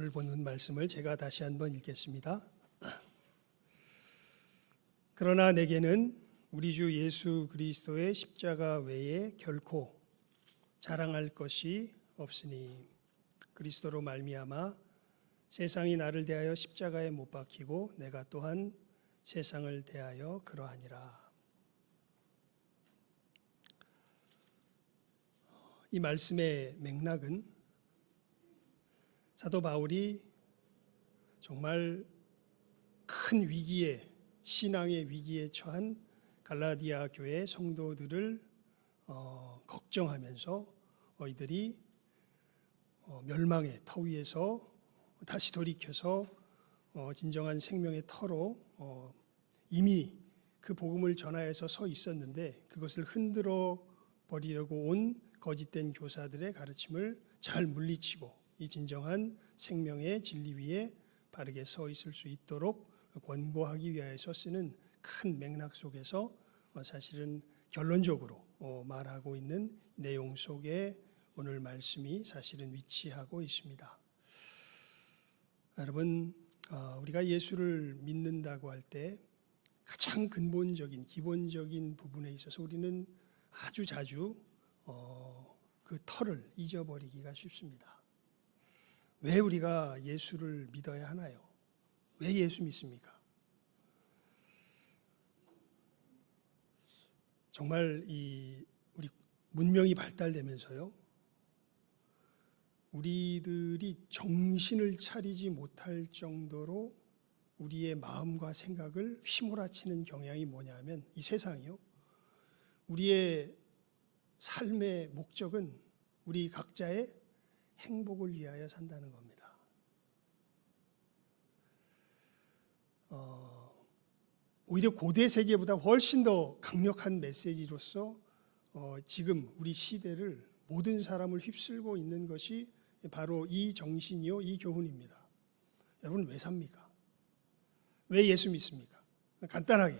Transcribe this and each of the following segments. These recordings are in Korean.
오늘 본문 말씀을 제가 다시 한번 읽겠습니다. 그러나 내게는 우리 주 예수 그리스도의 십자가 외에 결코 자랑할 것이 없으니 그리스도로 말미암아 세상이 나를 대하여 십자가에 못 박히고 내가 또한 세상을 대하여 그러하니라. 이 말씀의 맥락은 사도 바울이 정말 큰 위기에, 신앙의 위기에 처한 갈라디아 교회 성도들을 걱정하면서 이들이 멸망의 터 위에서 다시 돌이켜서 진정한 생명의 터로 이미 그 복음을 전하여서 서 있었는데 그것을 흔들어 버리려고 온 거짓된 교사들의 가르침을 잘 물리치고 이 진정한 생명의 진리 위에 바르게 서 있을 수 있도록 권고하기 위하여서 쓰는 큰 맥락 속에서 사실은 결론적으로 말하고 있는 내용 속에 오늘 말씀이 사실은 위치하고 있습니다. 여러분, 우리가 예수를 믿는다고 할 때 가장 근본적인 기본적인 부분에 있어서 우리는 아주 자주 그 터를 잊어버리기가 쉽습니다. 왜 우리가 예수를 믿어야 하나요? 왜 예수 믿습니까? 정말 우리 문명이 발달되면서요, 우리들이 정신을 차리지 못할 정도로 우리의 마음과 생각을 휘몰아치는 경향이 뭐냐면 이 세상이요, 우리의 삶의 목적은 우리 각자의 행복을 위하여 산다는 겁니다. 오히려 고대 세계보다 훨씬 더 강력한 메시지로서 지금 우리 시대를 모든 사람을 휩쓸고 있는 것이 바로 이 정신이요, 이 교훈입니다. 여러분 왜 삽니까? 왜 예수 믿습니까? 간단하게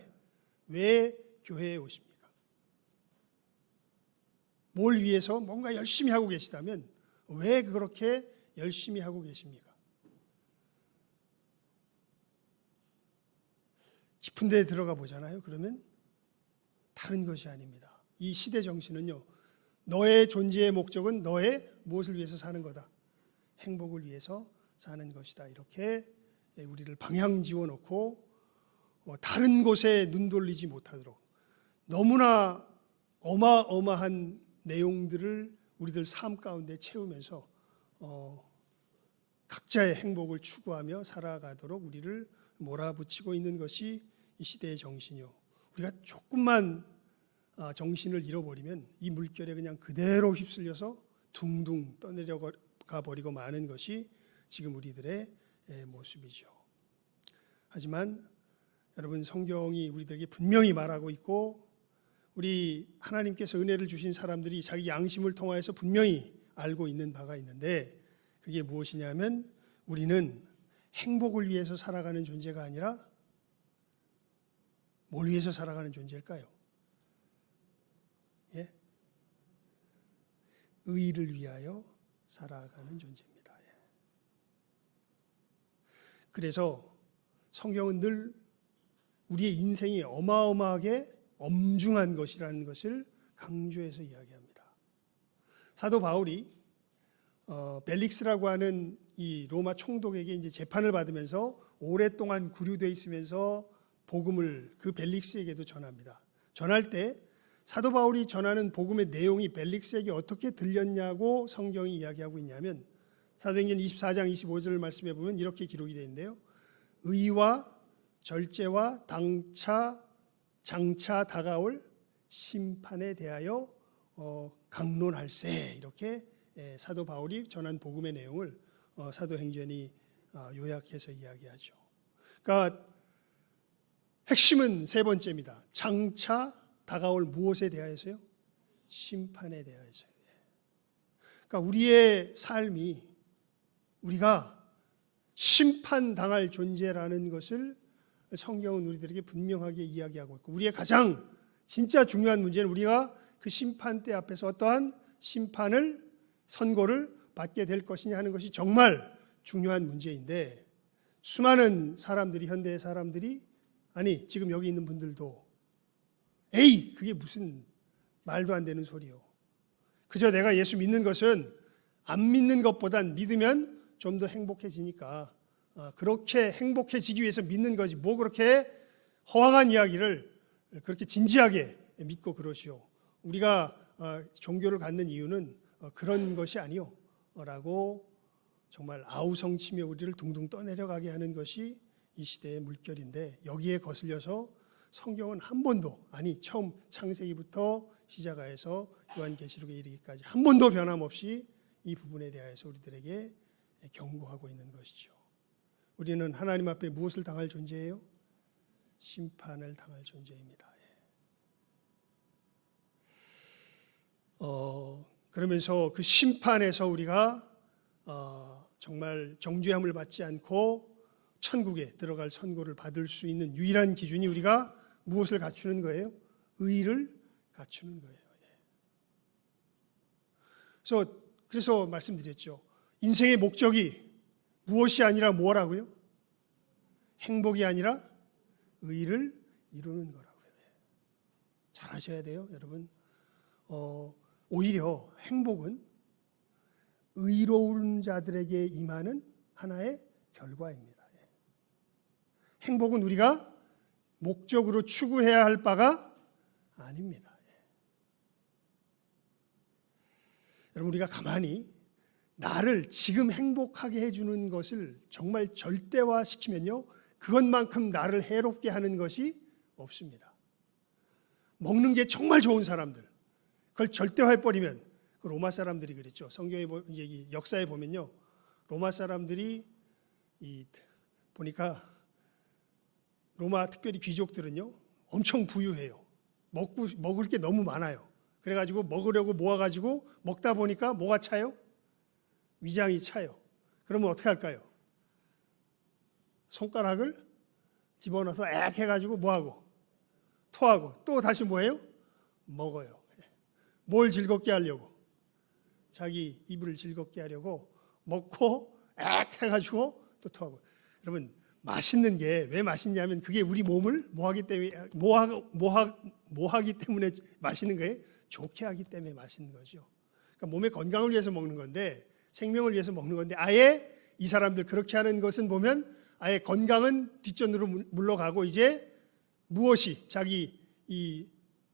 왜 교회에 오십니까? 뭘 위해서 뭔가 열심히 하고 계시다면 왜 그렇게 열심히 하고 계십니까? 깊은 데에 들어가 보잖아요. 그러면 다른 것이 아닙니다. 이 시대 정신은요, 너의 존재의 목적은 너의 무엇을 위해서 사는 거다? 행복을 위해서 사는 것이다. 이렇게 우리를 방향 지워놓고 다른 곳에 눈 돌리지 못하도록 너무나 어마어마한 내용들을 우리들 삶 가운데 채우면서 각자의 행복을 추구하며 살아가도록 우리를 몰아붙이고 있는 것이 이 시대의 정신이요. 우리가 조금만 정신을 잃어버리면 이 물결에 그냥 그대로 휩쓸려서 둥둥 떠내려가 버리고 마는 것이 지금 우리들의 모습이죠. 하지만 여러분, 성경이 우리들에게 분명히 말하고 있고 우리 하나님께서 은혜를 주신 사람들이 자기 양심을 통하여서 분명히 알고 있는 바가 있는데 그게 무엇이냐면 우리는 행복을 위해서 살아가는 존재가 아니라 뭘 위해서 살아가는 존재일까요? 예? 의를 위하여 살아가는 존재입니다. 예. 그래서 성경은 늘 우리의 인생이 어마어마하게 엄중한 것이라는 것을 강조해서 이야기합니다. 사도 바울이 벨릭스라고 하는 이 로마 총독에게 이제 재판을 받으면서 오랫동안 구류되어 있으면서 복음을 그 벨릭스에게도 전합니다. 전할 때 사도 바울이 전하는 복음의 내용이 벨릭스에게 어떻게 들렸냐고 성경이 이야기하고 있냐면 사도행전 24장 25절 말씀에 보면 이렇게 기록이 되어 있는데요. 의와 절제와 장차 다가올 심판에 대하여 강론할세, 이렇게 사도 바울이 전한 복음의 내용을 사도행전이 요약해서 이야기하죠. 그러니까 핵심은 세 번째입니다. 장차 다가올 무엇에 대하여서요? 심판에 대하여서요. 그러니까 우리의 삶이 우리가 심판당할 존재라는 것을 성경은 우리들에게 분명하게 이야기하고 있고 우리의 가장 진짜 중요한 문제는 우리가 그 심판대 앞에서 어떠한 심판을 선고를 받게 될 것이냐 하는 것이 정말 중요한 문제인데 수많은 사람들이 현대 사람들이 아니 지금 여기 있는 분들도 에이 그게 무슨 말도 안 되는 소리요. 그저 내가 예수 믿는 것은 안 믿는 것보단 믿으면 좀 더 행복해지니까 그렇게 행복해지기 위해서 믿는 거지 뭐 그렇게 허황한 이야기를 그렇게 진지하게 믿고 그러시오. 우리가 종교를 갖는 이유는 그런 것이 아니요 라고 정말 아우성치며 우리를 둥둥 떠내려가게 하는 것이 이 시대의 물결인데 여기에 거슬려서 성경은 한 번도 아니 처음 창세기부터 시작하여서 요한계시록에 이르기까지 한 번도 변함없이 이 부분에 대하여서 우리들에게 경고하고 있는 것이죠. 우리는 하나님 앞에 무엇을 당할 존재예요? 심판을 당할 존재입니다. 그러면서 그 심판에서 우리가 정말 정죄함을 받지 않고 천국에 들어갈 선고를 받을 수 있는 유일한 기준이 우리가 무엇을 갖추는 거예요? 의를 갖추는 거예요. 그래서 말씀드렸죠. 인생의 목적이 무엇이 아니라 뭐라고요? 행복이 아니라 의를 이루는 거라고요. 잘 하셔야 돼요, 여러분. 오히려 행복은 의로운 자들에게 임하는 하나의 결과입니다. 행복은 우리가 목적으로 추구해야 할 바가 아닙니다. 여러분 우리가 가만히 나를 지금 행복하게 해주는 것을 정말 절대화시키면요 그것만큼 나를 해롭게 하는 것이 없습니다. 먹는 게 정말 좋은 사람들 그걸 절대화해버리면 그 로마 사람들이 그랬죠. 성경의 역사에 보면요 로마 사람들이 보니까 로마 특별히 귀족들은요 엄청 부유해요. 먹을 게 너무 많아요. 그래가지고 먹으려고 모아가지고 먹다 보니까 뭐가 차요? 위장이 차요. 그러면 어떻게 할까요? 손가락을 집어넣어서 액 해가지고 뭐하고? 토하고 또 다시 뭐해요? 먹어요. 뭘 즐겁게 하려고? 자기 입을 즐겁게 하려고 먹고 액 해가지고 또 토하고. 여러분 맛있는 게 왜 맛있냐면 그게 우리 몸을 뭐하기 때문에 맛있는 거예요? 좋게 하기 때문에 맛있는 거죠. 그러니까 몸의 건강을 위해서 먹는 건데 생명을 위해서 먹는 건데 아예 이 사람들 그렇게 하는 것은 보면 아예 건강은 뒷전으로 물러가고 이제 무엇이 자기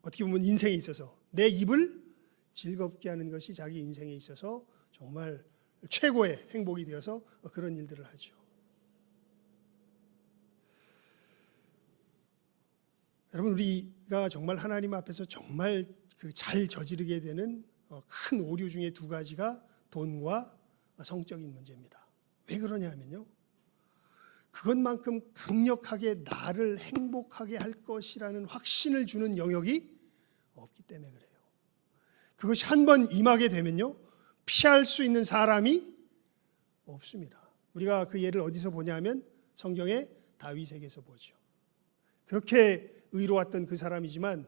어떻게 보면 인생에 있어서 내 입을 즐겁게 하는 것이 자기 인생에 있어서 정말 최고의 행복이 되어서 그런 일들을 하죠. 여러분 우리가 정말 하나님 앞에서 정말 잘 저지르게 되는 큰 오류 중에 두 가지가 돈과 성적인 문제입니다. 왜 그러냐 하면요. 그것만큼 강력하게 나를 행복하게 할 것이라는 확신을 주는 영역이 없기 때문에 그래요. 그것이 한번 임하게 되면요. 피할 수 있는 사람이 없습니다. 우리가 그 예를 어디서 보냐면 성경의 다윗에게서 보죠. 그렇게 의로웠던 그 사람이지만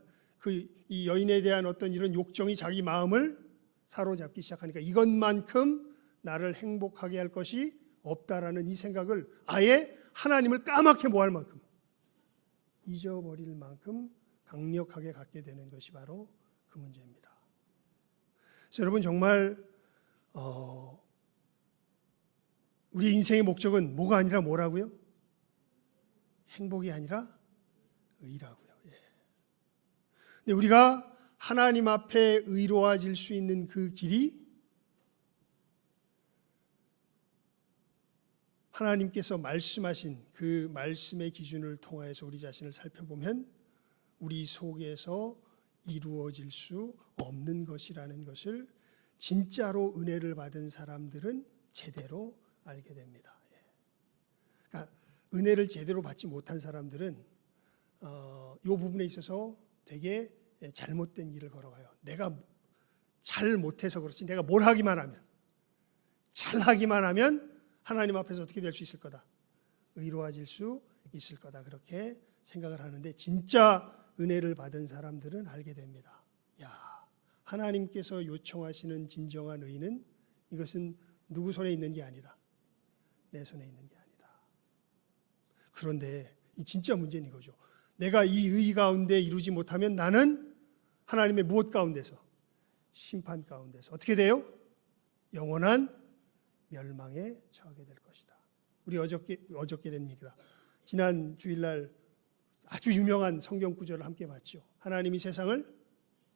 이 여인에 대한 어떤 이런 욕정이 자기 마음을 사로잡기 시작하니까 이것만큼 나를 행복하게 할 것이 없다라는 이 생각을 아예 하나님을 까맣게 모할 만큼 잊어버릴 만큼 강력하게 갖게 되는 것이 바로 그 문제입니다. 그래서 여러분 정말 우리 인생의 목적은 뭐가 아니라 뭐라고요? 행복이 아니라 의라고요. 근데 우리가 하나님 앞에 의로워질 수 있는 그 길이 하나님께서 말씀하신 그 말씀의 기준을 통하여서 우리 자신을 살펴보면 우리 속에서 이루어질 수 없는 것이라는 것을 진짜로 은혜를 받은 사람들은 제대로 알게 됩니다. 그러니까 은혜를 제대로 받지 못한 사람들은 이 부분에 있어서 되게 잘못된 길을 걸어가요. 내가 잘 못해서 그렇지 내가 뭘 하기만 하면 잘하기만 하면 하나님 앞에서 어떻게 될 수 있을 거다. 의로워질 수 있을 거다. 그렇게 생각을 하는데 진짜 은혜를 받은 사람들은 알게 됩니다. 하나님께서 요청하시는 진정한 의는 이것은 누구 손에 있는 게 아니다. 내 손에 있는 게 아니다. 그런데 이 진짜 문제는 이거죠. 내가 이 의 가운데 이루지 못하면 나는 하나님의 무엇 가운데서? 심판 가운데서 어떻게 돼요? 영원한 멸망에 처하게 될 것이다. 우리 어저께 됩니다. 지난 주일날 아주 유명한 성경 구절을 함께 봤죠. 하나님이 세상을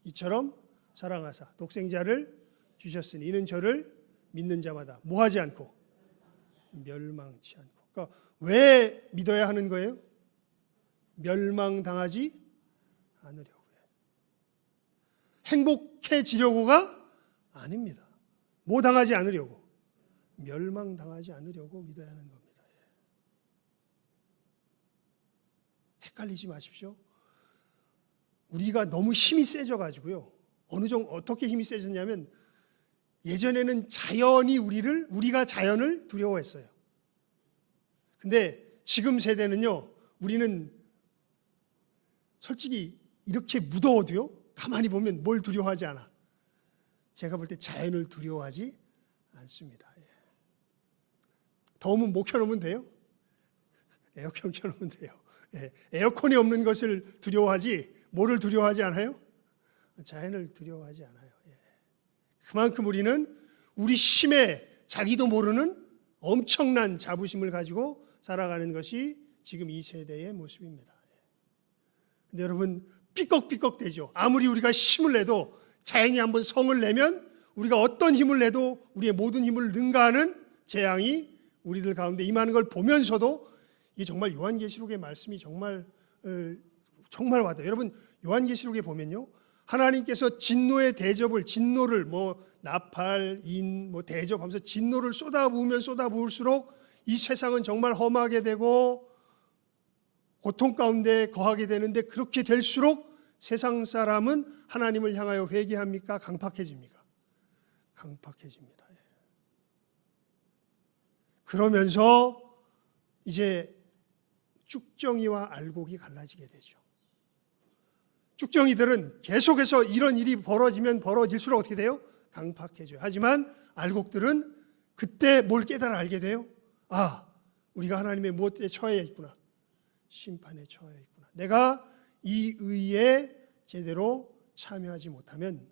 이처럼 사랑하사 독생자를 주셨으니 이는 저를 믿는 자마다 뭐하지 않고 멸망치 않고. 그러니까 왜 믿어야 하는 거예요? 멸망당하지 않으려고요. 행복해지려고가 아닙니다. 뭐 당하지 않으려고? 멸망당하지 않으려고 믿어야 하는 겁니다. 헷갈리지 마십시오. 우리가 너무 힘이 세져가지고요. 어떻게 힘이 세졌냐면 예전에는 우리가 자연을 두려워했어요. 근데 지금 세대는요, 우리는 솔직히 이렇게 무더워도요, 가만히 보면 뭘 두려워하지 않아. 제가 볼 때 자연을 두려워하지 않습니다. 더우면 못 켜놓으면 돼요. 에어컨 켜놓으면 돼요. 에어컨이 없는 것을 두려워하지 뭐를 두려워하지 않아요? 자연을 두려워하지 않아요. 그만큼 우리는 우리 힘에 자기도 모르는 엄청난 자부심을 가지고 살아가는 것이 지금 이 세대의 모습입니다. 근데 여러분 삐걱삐걱 되죠. 아무리 우리가 힘을 내도 자연이 한번 성을 내면 우리가 어떤 힘을 내도 우리의 모든 힘을 능가하는 재앙이 우리들 가운데 임하는 걸 보면서도 이게 정말 요한계시록의 말씀이 정말 와닿아요. 여러분 요한계시록에 보면요, 하나님께서 진노를 나팔, 대접하면서 진노를 쏟아부을수록 이 세상은 정말 험하게 되고 고통 가운데 거하게 되는데, 그렇게 될수록 세상 사람은 하나님을 향하여 회개합니까? 강팍해집니까? 강팍해집니다. 그러면서 이제 쭉정이와 알곡이 갈라지게 되죠. 쭉정이들은 계속해서 이런 일이 벌어지면 벌어질수록 어떻게 돼요? 강팍해져요. 하지만 알곡들은 그때 뭘 깨달아 알게 돼요? 우리가 하나님의 무엇에 처해 있구나. 심판에 처해 있구나. 내가 이 의에 제대로 참여하지 못하면,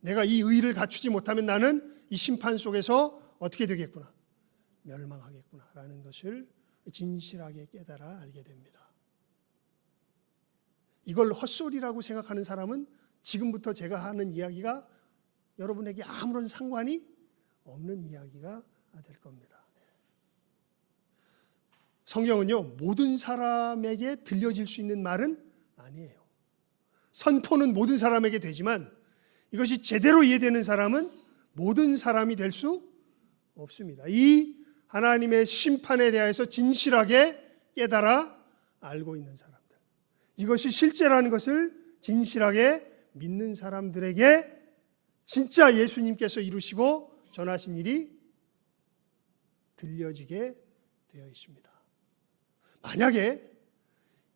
내가 이 의를 갖추지 못하면 나는 이 심판 속에서 어떻게 되겠구나. 멸망하겠구나 라는 것을 진실하게 깨달아 알게 됩니다. 이걸 헛소리라고 생각하는 사람은 지금부터 제가 하는 이야기가 여러분에게 아무런 상관이 없는 이야기가 될 겁니다. 성경은요, 모든 사람에게 들려질 수 있는 말은 아니에요. 선포는 모든 사람에게 되지만 이것이 제대로 이해되는 사람은 모든 사람이 될 수 없습니다. 이 하나님의 심판에 대해서 진실하게 깨달아 알고 있는 사람들, 이것이 실제라는 것을 진실하게 믿는 사람들에게 진짜 예수님께서 이루시고 전하신 일이 들려지게 되어 있습니다. 만약에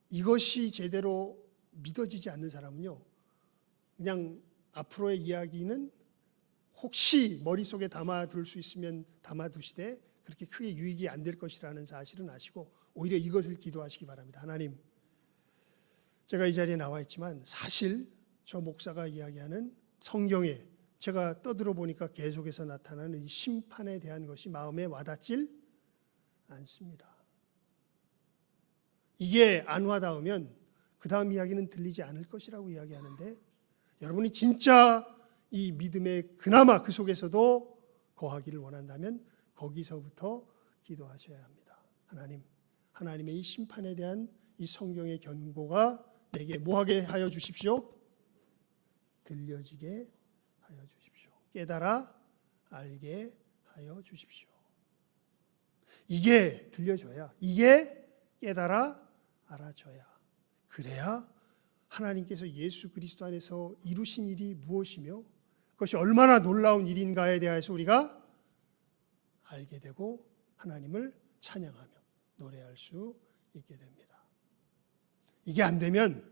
이것이 제대로 믿어지지 않는 사람은요, 그냥 앞으로의 이야기는 혹시 머릿속에 담아둘 수 있으면 담아두시되 그렇게 크게 유익이 안 될 것이라는 사실은 아시고 오히려 이것을 기도하시기 바랍니다. 하나님, 제가 이 자리에 나와 있지만 사실 저 목사가 이야기하는 성경에 제가 떠들어 보니까 계속해서 나타나는 이 심판에 대한 것이 마음에 와닿질 않습니다. 이게 안 와닿으면 그 다음 이야기는 들리지 않을 것이라고 이야기하는데, 여러분이 진짜 이 믿음에 그나마 그 속에서도 거하기를 원한다면 거기서부터 기도하셔야 합니다. 하나님, 하나님의 이 심판에 대한 이 성경의 경고가 내게 뭐하게 하여 주십시오? 들려지게 하여 주십시오. 깨달아 알게 하여 주십시오. 이게 들려줘야, 이게 깨달아 알아줘야, 그래야 하나님께서 예수 그리스도 안에서 이루신 일이 무엇이며 그것이 얼마나 놀라운 일인가에 대해서 우리가 알게 되고 하나님을 찬양하며 노래할 수 있게 됩니다. 이게 안 되면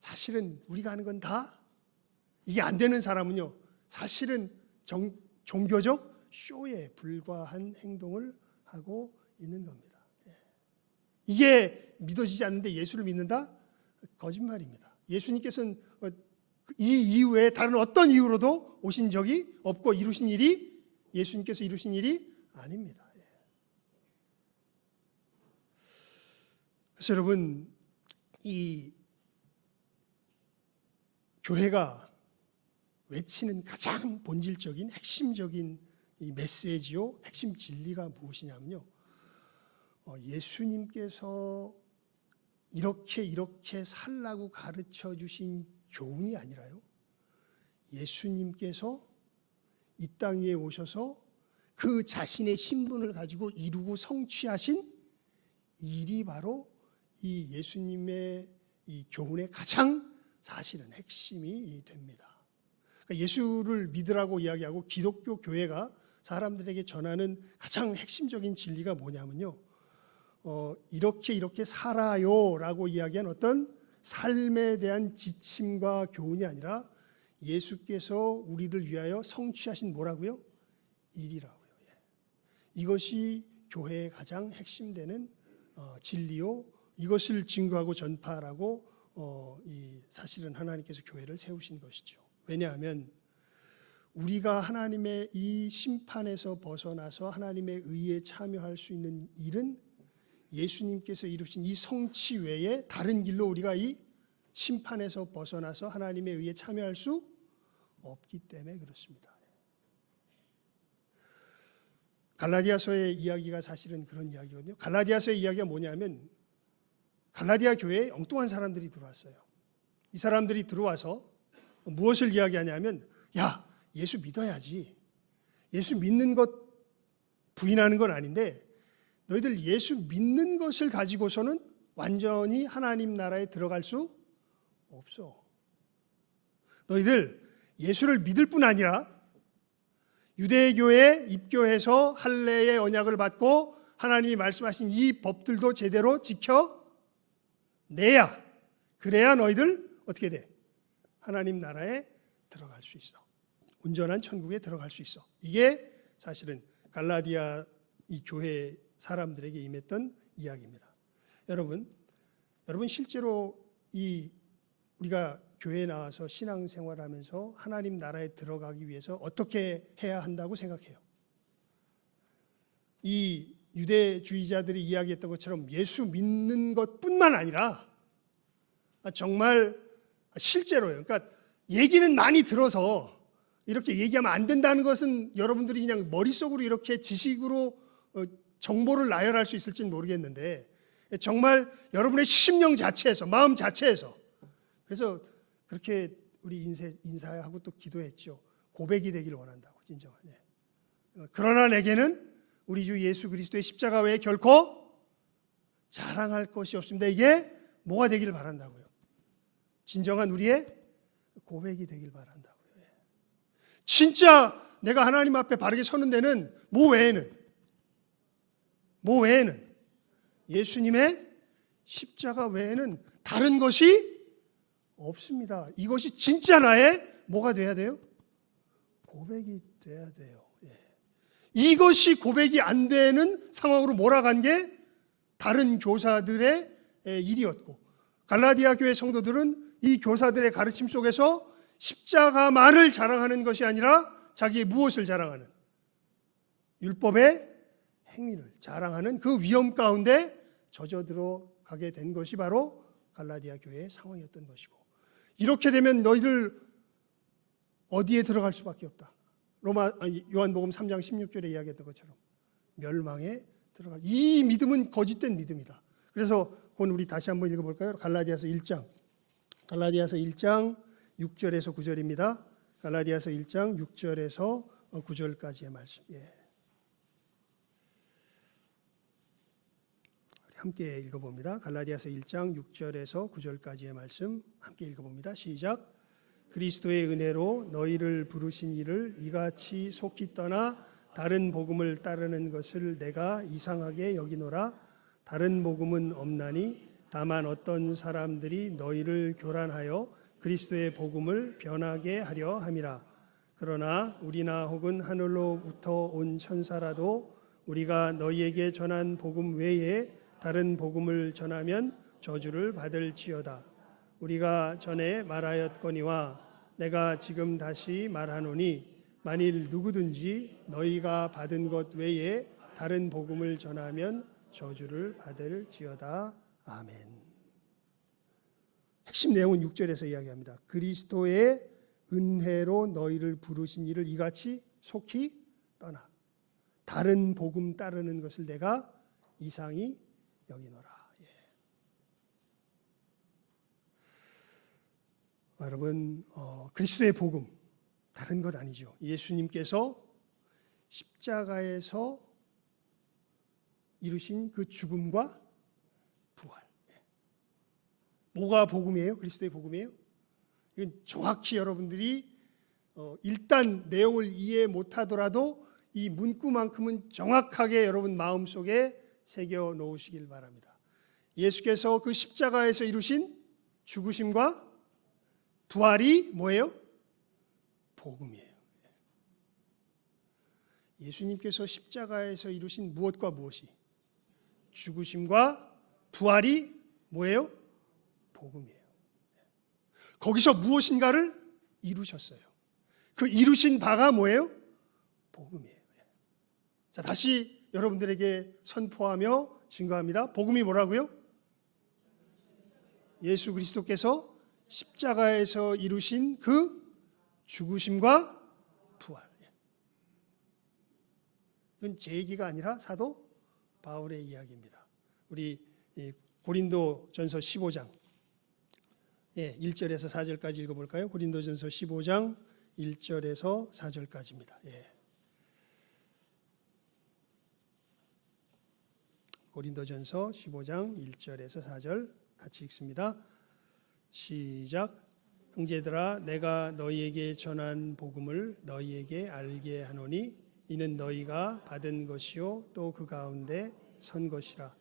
사실은 우리가 하는 건 다, 이게 안 되는 사람은요, 사실은 종교적 쇼에 불과한 행동을 하고 있는 겁니다. 이게 믿어지지 않는데 예수를 믿는다? 거짓말입니다. 예수님께서는 이 이후에 다른 어떤 이유로도 오신 적이 없고 이루신 일이 예수님께서 이루신 일이 아닙니다. 그래서 여러분, 이 교회가 외치는 가장 본질적인 핵심적인 이 메시지요, 핵심 진리가 무엇이냐면요, 예수님께서 이렇게 살라고 가르쳐 주신 교훈이 아니라요, 예수님께서 이 땅 위에 오셔서 그 자신의 신분을 가지고 이루고 성취하신 일이 바로 이 예수님의 이 교훈의 가장 사실은 핵심이 됩니다. 그러니까 예수를 믿으라고 이야기하고 기독교 교회가 사람들에게 전하는 가장 핵심적인 진리가 뭐냐면요, 이렇게 살아요라고 이야기한 어떤 삶에 대한 지침과 교훈이 아니라 예수께서 우리들 위하여 성취하신 뭐라고요? 일이라고요. 이것이 교회의 가장 핵심되는 진리요, 이것을 증거하고 전파하라고 이 사실은 하나님께서 교회를 세우신 것이죠. 왜냐하면 우리가 하나님의 이 심판에서 벗어나서 하나님의 의에 참여할 수 있는 일은 예수님께서 이루신 이 성취 외에 다른 길로 우리가 이 심판에서 벗어나서 하나님의 의에 참여할 수 없기 때문에 그렇습니다. 갈라디아서의 이야기가 사실은 그런 이야기거든요. 갈라디아서의 이야기가 뭐냐면 갈라디아 교회에 엉뚱한 사람들이 들어왔어요. 이 사람들이 들어와서 무엇을 이야기하냐면, 야, 예수 믿어야지. 예수 믿는 것 부인하는 건 아닌데 너희들 예수 믿는 것을 가지고서는 완전히 하나님 나라에 들어갈 수 없어. 너희들 예수를 믿을 뿐 아니라 유대교에 입교해서 할례의 언약을 받고 하나님이 말씀하신 이 법들도 제대로 지켜내야, 그래야 너희들 어떻게 돼? 하나님 나라에 들어갈 수 있어. 온전한 천국에 들어갈 수 있어. 이게 사실은 갈라디아 이 교회 사람들에게 임했던 이야기입니다. 여러분 실제로 이 우리가 교회에 나와서 신앙생활하면서 하나님 나라에 들어가기 위해서 어떻게 해야 한다고 생각해요? 이 유대주의자들이 이야기했던 것처럼 예수 믿는 것뿐만 아니라 정말 실제로요. 그러니까 얘기는 많이 들어서 이렇게 얘기하면 안 된다는 것은 여러분들이 그냥 머릿속으로 이렇게 지식으로 정보를 나열할 수 있을지는 모르겠는데 정말 여러분의 심령 자체에서, 마음 자체에서, 그래서 그렇게 우리 인사하고 또 기도했죠. 고백이 되기를 원한다고, 진정한. 그러나 내게는 우리 주 예수 그리스도의 십자가 외에 결코 자랑할 것이 없습니다. 이게 뭐가 되기를 바란다고요? 진정한 우리의 고백이 되길 바란다고요. 진짜 내가 하나님 앞에 바르게 서는 데는 뭐 외에는 예수님의 십자가 외에는 다른 것이 없습니다. 이것이 진짜 나의 뭐가 돼야 돼요? 고백이 돼야 돼요. 이것이 고백이 안 되는 상황으로 몰아간 게 다른 교사들의 일이었고, 갈라디아 교회 성도들은 이 교사들의 가르침 속에서 십자가만을 자랑하는 것이 아니라 자기의 무엇을 자랑하는, 율법의 행위를 자랑하는 그 위험 가운데 젖어 들어가게 된 것이 바로 갈라디아 교회의 상황이었던 것이고, 이렇게 되면 너희들 어디에 들어갈 수밖에 없다. 요한복음 3장 16절에 이야기했던 것처럼 멸망에 들어갈, 이 믿음은 거짓된 믿음이다. 그래서 그건 우리 다시 한번 읽어볼까요? 갈라디아서 1장 6절에서 9절입니다. 갈라디아서 1장 6절에서 9절까지의 말씀. 함께 읽어봅니다. 갈라디아서 1장 6절에서 9절까지의 말씀 함께 읽어봅니다. 시작. 그리스도의 은혜로 너희를 부르신 이를 이같이 속히 떠나 다른 복음을 따르는 것을 내가 이상하게 여기노라. 다른 복음은 없나니 다만 어떤 사람들이 너희를 교란하여 그리스도의 복음을 변하게 하려 함이라. 그러나 우리나 혹은 하늘로부터 온 천사라도 우리가 너희에게 전한 복음 외에 다른 복음을 전하면 저주를 받을지어다. 우리가 전에 말하였거니와 내가 지금 다시 말하노니 만일 누구든지 너희가 받은 것 외에 다른 복음을 전하면 저주를 받을지어다. 아멘. 핵심 내용은 6절에서 이야기합니다. 그리스도의 은혜로 너희를 부르신 이를 이같이 속히 떠나. 다른 복음 따르는 것을 내가 이상히 여기노라. 여러분, 그리스도의 복음 다른 것 아니죠. 예수님께서 십자가에서 이루신 그 죽음과 부활. 뭐가 복음이에요? 그리스도의 복음이에요? 이건 정확히 여러분들이 일단 내용을 이해 못하더라도 이 문구만큼은 정확하게 여러분 마음속에 새겨 놓으시길 바랍니다. 예수께서 그 십자가에서 이루신 죽으심과 부활이 뭐예요? 복음이에요. 예수님께서 십자가에서 이루신 무엇과 무엇이? 죽으심과 부활이 뭐예요? 복음이에요. 거기서 무엇인가를 이루셨어요. 그 이루신 바가 뭐예요? 복음이에요. 자, 다시 여러분들에게 선포하며 증거합니다. 복음이 뭐라고요? 예수 그리스도께서 십자가에서 이루신 그 죽으심과 부활. 이건 제 얘기가 아니라 사도 바울의 이야기입니다. 우리 고린도전서 15장 1절에서 4절까지 읽어볼까요? 고린도전서 15장 1절에서 4절까지입니다. 고린도전서 15장 1절에서 4절 같이 읽습니다. 시작. 형제들아, 내가 너희에게 전한 복음을 너희에게 알게 하노니 이는 너희가 받은 것이요 또 그 가운데 선 것이라.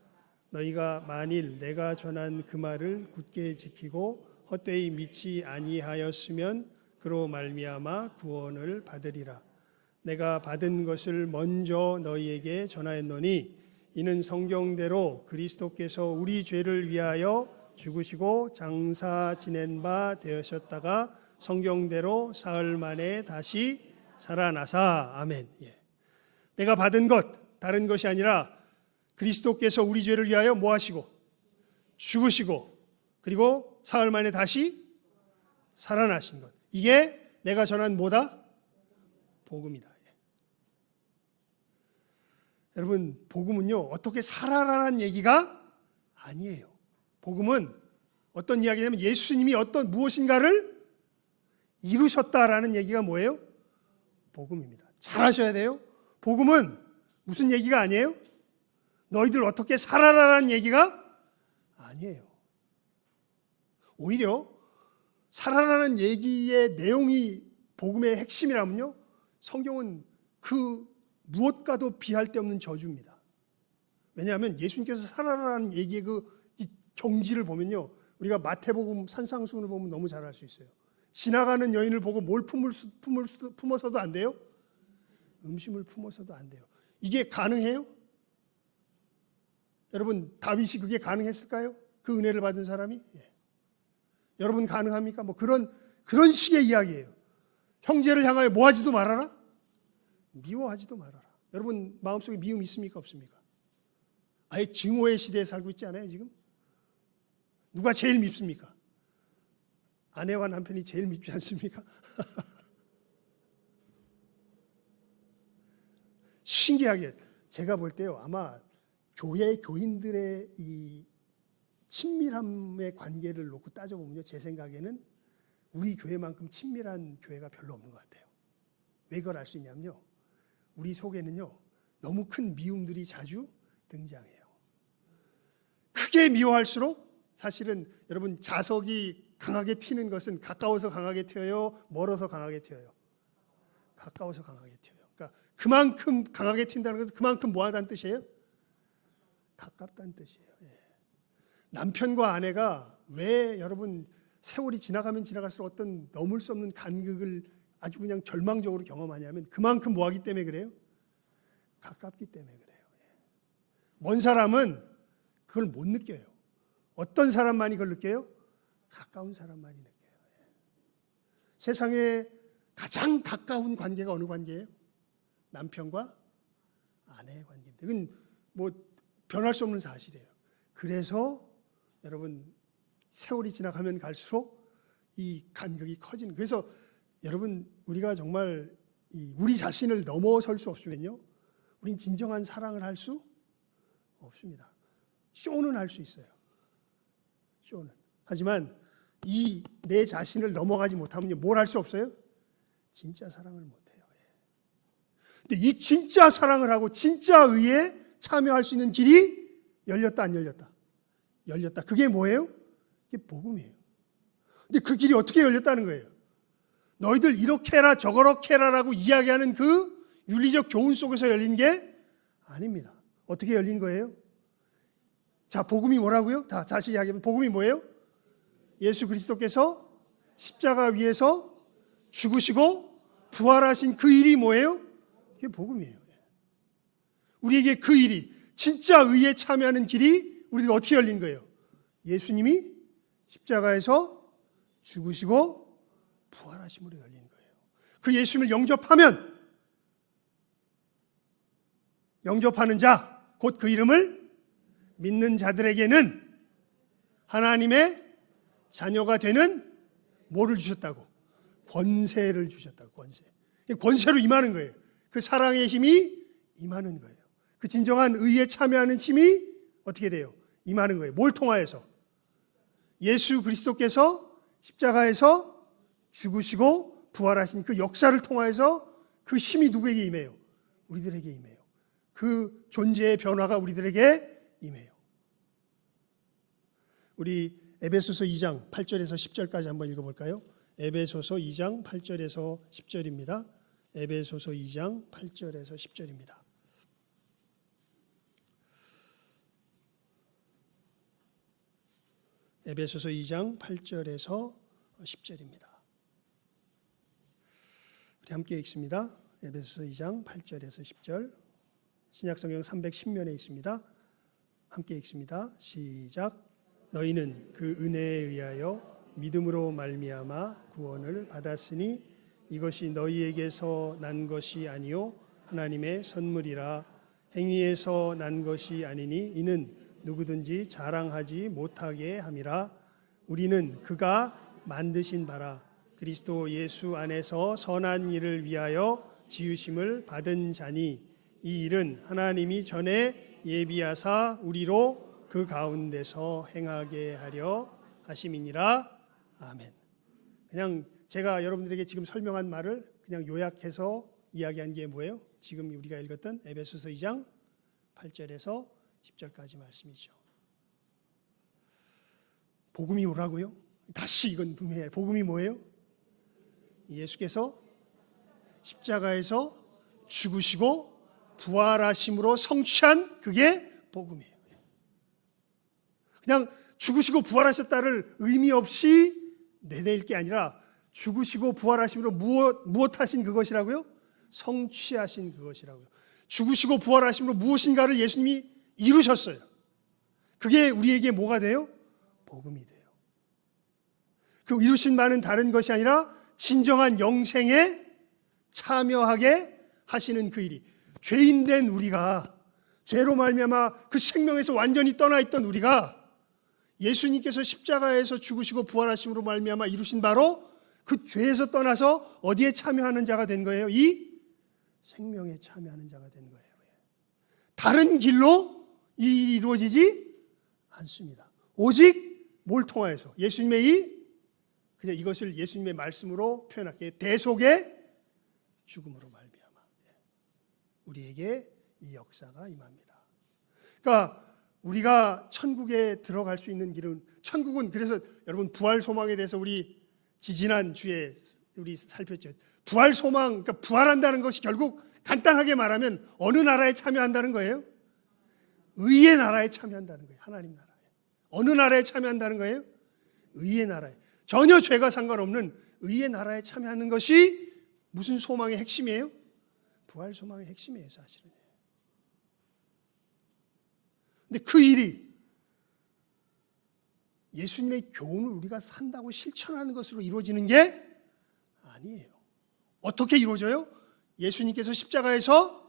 너희가 만일 내가 전한 그 말을 굳게 지키고 헛되이 믿지 아니하였으면 그로 말미암아 구원을 받으리라. 내가 받은 것을 먼저 너희에게 전하였노니 이는 성경대로 그리스도께서 우리 죄를 위하여 죽으시고 장사 지낸 바 되셨다가 성경대로 사흘 만에 다시 살아나사. 아멘. 내가 받은 것 다른 것이 아니라 그리스도께서 우리 죄를 위하여 뭐 하시고 죽으시고 그리고 사흘 만에 다시 살아나신 것. 이게 내가 전한 뭐다? 복음이다. 여러분, 복음은요 어떻게 살아라는 얘기가 아니에요. 복음은 어떤 이야기냐면 예수님이 어떤 무엇인가를 이루셨다라는 얘기가 뭐예요? 복음입니다. 잘 아셔야 돼요. 복음은 무슨 얘기가 아니에요? 너희들 어떻게 살아라라는 얘기가 아니에요. 오히려 살아라는 얘기의 내용이 복음의 핵심이라면요, 성경은 그 무엇과도 비할 데 없는 저주입니다. 왜냐하면 예수님께서 살아라는 얘기의 그 경지를 보면요, 우리가 마태복음 산상수훈을 보면 너무 잘 알 수 있어요. 지나가는 여인을 보고 뭘 품어서도 안 돼요? 음식을 품어서도 안 돼요. 이게 가능해요? 여러분, 다윗이 그게 가능했을까요? 그 은혜를 받은 사람이? 여러분 가능합니까? 뭐 그런 식의 이야기예요. 형제를 향하여 뭐하지도 말아라? 미워하지도 말아라. 여러분 마음속에 미움 있습니까? 없습니까? 아예 증오의 시대에 살고 있지 않아요 지금? 누가 제일 밉습니까? 아내와 남편이 제일 밉지 않습니까? 신기하게 제가 볼 때요, 아마 교회 교인들의 이 친밀함의 관계를 놓고 따져보면요, 제 생각에는 우리 교회만큼 친밀한 교회가 별로 없는 것 같아요. 왜 그걸 알 수 있냐면요, 우리 속에는요 너무 큰 미움들이 자주 등장해요. 크게 미워할수록 사실은 여러분 자석이 강하게 튀는 것은 가까워서 강하게 튀어요, 멀어서 강하게 튀어요? 가까워서 강하게 튀어요. 그러니까 그만큼 강하게 튄다는 것은 그만큼 뭐하다는 뜻이에요? 가깝다는 뜻이에요. 남편과 아내가 왜 여러분 세월이 지나가면 지나갈수록 어떤 넘을 수 없는 간극을 아주 그냥 절망적으로 경험하냐면 그만큼 뭐하기 때문에 그래요? 가깝기 때문에 그래요. 먼 사람은 그걸 못 느껴요. 어떤 사람만이 그걸 느껴요? 가까운 사람만이 느껴요. 세상에 가장 가까운 관계가 어느 관계예요? 남편과 아내의 관계입니다. 이건 뭐 변할 수 없는 사실이에요. 그래서 여러분 세월이 지나가면 갈수록 이 간격이 커지는. 그래서 여러분 우리가 정말 우리 자신을 넘어설 수 없으면요, 우린 진정한 사랑을 할 수 없습니다. 쇼는 할 수 있어요. 쇼는. 하지만 이 내 자신을 넘어가지 못하면 뭘 할 수 없어요? 진짜 사랑을 못해요. 근데 이 진짜 사랑을 하고 진짜 의에 참여할 수 있는 길이 열렸다 안 열렸다? 열렸다. 그게 뭐예요? 그게 복음이에요. 근데 그 길이 어떻게 열렸다는 거예요? 너희들 이렇게 해라 저렇게 해라라고 이야기하는 그 윤리적 교훈 속에서 열린 게 아닙니다. 어떻게 열린 거예요? 자, 복음이 뭐라고요? 다시 이야기하면 복음이 뭐예요? 예수 그리스도께서 십자가 위에서 죽으시고 부활하신 그 일이 뭐예요? 그게 복음이에요. 우리에게 그 일이, 진짜 의에 참여하는 길이 우리가 어떻게 열린 거예요? 예수님이 십자가에서 죽으시고 부활하심으로 열린 거예요. 그 예수님을 영접하는 자, 곧 그 이름을 믿는 자들에게는 하나님의 자녀가 되는 뭐를 주셨다고? 권세를 주셨다고. 권세로 임하는 거예요. 그 사랑의 힘이 임하는 거예요. 그 진정한 의에 참여하는 힘이 어떻게 돼요? 임하는 거예요. 뭘 통하여서? 예수 그리스도께서 십자가에서 죽으시고 부활하신 그 역사를 통하여서 그 힘이 누구에게 임해요? 우리들에게 임해요. 그 존재의 변화가 우리들에게 임해요. 우리 에베소서 2장 8절에서 10절까지 한번 읽어볼까요? 에베소서 2장 8절에서 10절입니다. 에베소서 2장 8절에서 10절입니다. 에베소서 2장 8절에서 10절입니다. 우리 함께 읽습니다. 에베소서 2장 8절에서 10절. 신약성경 310면에 있습니다. 함께 읽습니다. 시작. 너희는 그 은혜에 의하여 믿음으로 말미암아 구원을 받았으니 이것이 너희에게서 난 것이 아니요 하나님의 선물이라. 행위에서 난 것이 아니니 이는 누구든지 자랑하지 못하게 함이라. 우리는 그가 만드신 바라 그리스도 예수 안에서 선한 일을 위하여 지으심을 받은 자니 이 일은 하나님이 전에 예비하사 우리로 그 가운데서 행하게 하려 하심이니라. 아멘. 그냥 제가 여러분들에게 지금 설명한 말을 그냥 요약해서 이야기한 게 뭐예요? 지금 우리가 읽었던 에베소서 2장 8절에서 10절까지 말씀이죠. 복음이 뭐라고요? 다시 이건 분명해요. 복음이 뭐예요? 예수께서 십자가에서 죽으시고 부활하심으로 성취한 그게 복음이에요. 그냥 죽으시고 부활하셨다를 의미 없이 내낼 게 아니라 죽으시고 부활하심으로 무엇 하신 그것이라고요? 성취하신 그것이라고요. 죽으시고 부활하심으로 무엇인가를 예수님이 이루셨어요. 그게 우리에게 뭐가 돼요? 복음이 돼요. 그 이루신 바는 다른 것이 아니라 진정한 영생에 참여하게 하시는 그 일이, 죄인된 우리가, 죄로 말미암아 그 생명에서 완전히 떠나 있던 우리가 예수님께서 십자가에서 죽으시고 부활하심으로 말미암아 이루신 바로 그 죄에서 떠나서 어디에 참여하는 자가 된 거예요? 이 생명에 참여하는 자가 된 거예요. 다른 길로 이 일이 이루어지지 않습니다. 오직 뭘 통하여서? 예수님의 그냥 이것을 예수님의 말씀으로 표현할게요. 대속의 죽음으로 말미암아 우리에게 이 역사가 임합니다. 그러니까 우리가 천국에 들어갈 수 있는 길은, 천국은, 그래서 여러분 부활 소망에 대해서 우리 지지난 주에 우리 살폈죠. 부활 소망, 그러니까 부활한다는 것이 결국 간단하게 말하면 어느 나라에 참여한다는 거예요? 의의 나라에 참여한다는 거예요. 하나님 나라에. 어느 나라에 참여한다는 거예요? 의의 나라에. 전혀 죄가 상관없는 의의 나라에 참여하는 것이 무슨 소망의 핵심이에요? 부활 소망의 핵심이에요, 사실은. 근데 그 일이 예수님의 교훈을 우리가 산다고 실천하는 것으로 이루어지는 게 아니에요. 어떻게 이루어져요? 예수님께서 십자가에서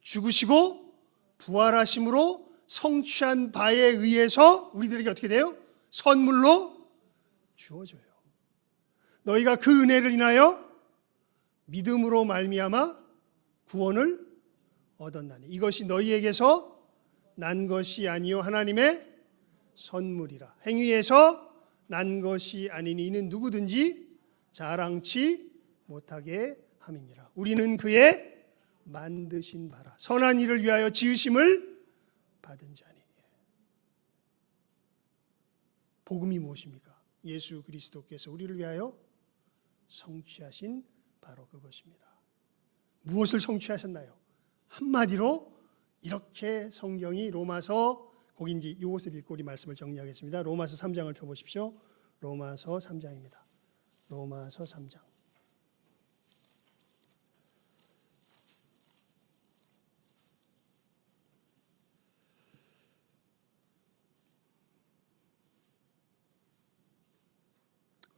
죽으시고 부활하심으로 성취한 바에 의해서 우리들에게 어떻게 돼요? 선물로 주어져요. 너희가 그 은혜를 인하여 믿음으로 말미암아 구원을 얻었나니 이것이 너희에게서 난 것이 아니요 하나님의 선물이라. 행위에서 난 것이 아니니 이는 누구든지 자랑치 못하게 함이니라. 우리는 그의 만드신 바라 선한 일을 위하여 지으심을 받은 자니. 복음이 무엇입니까? 예수 그리스도께서 우리를 위하여 성취하신 바로 그것입니다. 무엇을 성취하셨나요? 한마디로 이렇게 성경이 로마서, 거기 이것을 읽고 우리 말씀을 정리하겠습니다. 로마서 3장을 펴보십시오. 로마서 3장입니다. 로마서 3장.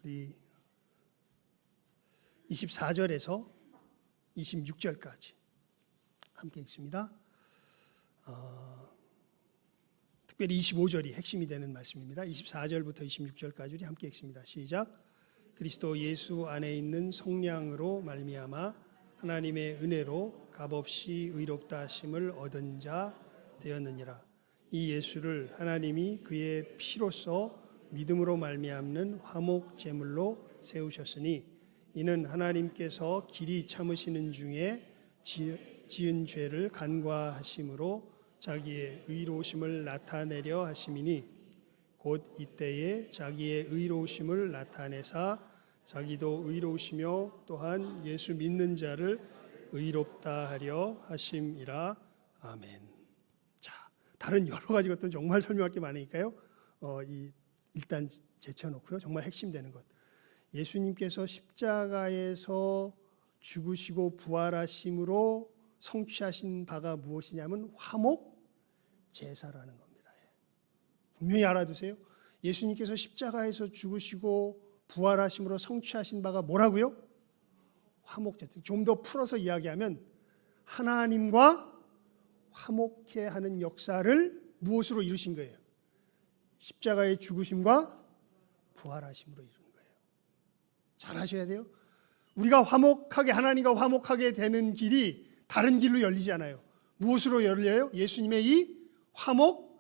우리 24절에서 26절까지 함께 읽습니다. 특별히 25절이 핵심이 되는 말씀입니다. 24절부터 26절까지 우리 함께 읽습니다. 시작. 그리스도 예수 안에 있는 성령으로 말미암아 하나님의 은혜로 값없이 의롭다 하심을 얻은 자 되었느니라. 이 예수를 하나님이 그의 피로써 믿음으로 말미암는 화목 제물로 세우셨으니 이는 하나님께서 길이 참으시는 중에 지은 죄를 간과하심으로 자기의 의로우심을 나타내려 하심이니 곧 이때에 자기의 의로우심을 나타내사 자기도 의로우시며 또한 예수 믿는 자를 의롭다 하려 하심이라. 아멘. 자, 다른 여러 가지 것들은 정말 설명할 게 많으니까요. 일단 제쳐놓고요. 정말 핵심되는 것. 예수님께서 십자가에서 죽으시고 부활하심으로 성취하신 바가 무엇이냐면 화목 제사라는 겁니다. 분명히 알아두세요. 예수님께서 십자가에서 죽으시고 부활하심으로 성취하신 바가 뭐라고요? 화목 제사. 좀 더 풀어서 이야기하면 하나님과 화목해 하는 역사를 무엇으로 이루신 거예요? 십자가의 죽으심과 부활하심으로 이루는 거예요. 잘 하셔야 돼요. 우리가 화목하게, 하나님과 화목하게 되는 길이 다른 길로 열리지 않아요. 무엇으로 열려요? 예수님의 이 화목